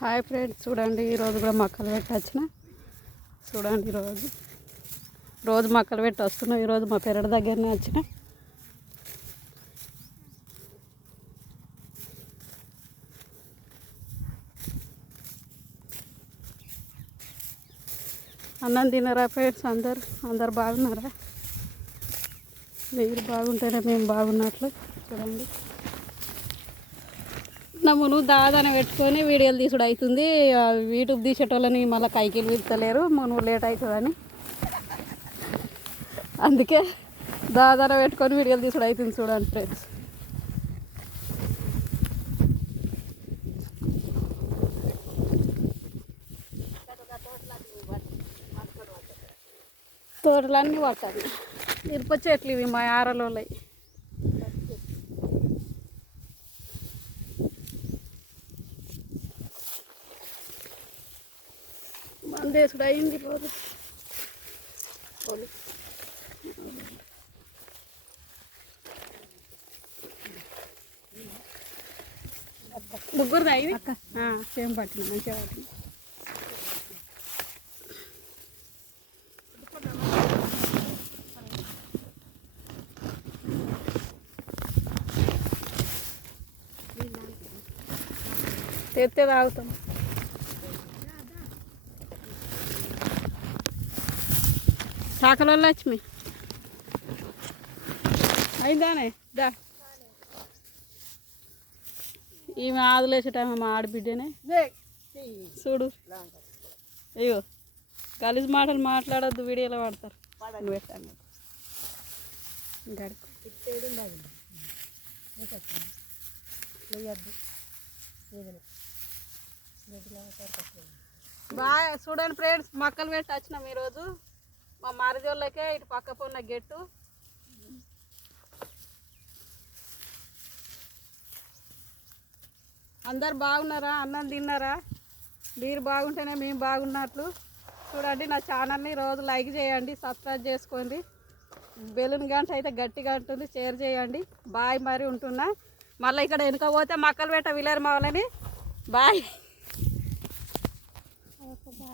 Hi friends, చూడండి ఈరోజు కూడా మొక్కలు పెట్టి వచ్చిన. చూడండి రోజు మొక్కలు పెట్టి వస్తున్నాం. ఈరోజు మా పెరడు దగ్గరనే వచ్చిన. అన్నం తిన్నారా ఫ్రెండ్స్? అందరు బాగున్నారా? మీరు బాగుంటేనే మేము బాగున్నట్లు. చూడండి నమ్మును దాదాన పెట్టుకొని వీడియోలు తీసుడు అవుతుంది. యూట్యూబ్ తీసేటోళ్ళని మళ్ళీ కైకిలు విత్తలేరు, నువ్వు లేట్ అవుతుందని. అందుకే దాదాన పెట్టుకొని వీడియోలు తీసుడు అవుతుంది. చూడండి ఫ్రెండ్స్, తోటలన్నీ పట్టాలి. మిరప చెట్లు ఇవి మా ఆరలోళ్ళవి. మందేసుడు అయింది. ముగ్గురు అయింది. సేమ్ పట్టిన మంచిగా పట్టిన. తెస్తే తాగుతాం. చాకల లక్ష్మి అయిందానే దా. ఈమె ఆదులేసే టైం మా ఆడబిడ్డనే. చూడు అయ్యో, గలీజ్ మాటలు మాట్లాడొద్దు, వీడియోలో పడతారు. పెట్టాను బాగా. చూడండి ఫ్రెండ్స్, మొక్కలు పెట్టి వచ్చినాం ఈరోజు. మా మరిదోళ్ళకే ఇటు పక్క పొన్న గెట్టు. అందరు బాగున్నారా? అన్నం తిన్నారా? మీరు బాగుంటేనే మేము బాగున్నట్లు. చూడండి, నా ఛానల్ని రోజు లైక్ చేయండి, సబ్స్క్రైబ్ చేసుకోండి. బెలూన్ గంట అయితే గట్టిగా ఉంటుంది, షేర్ చేయండి. బాయ్. మరి ఉంటున్నా. మళ్ళీ ఇక్కడ వెనుక పోతే మొక్కలు పెట్ట విలేరు మా వాళ్ళని. బాయ్.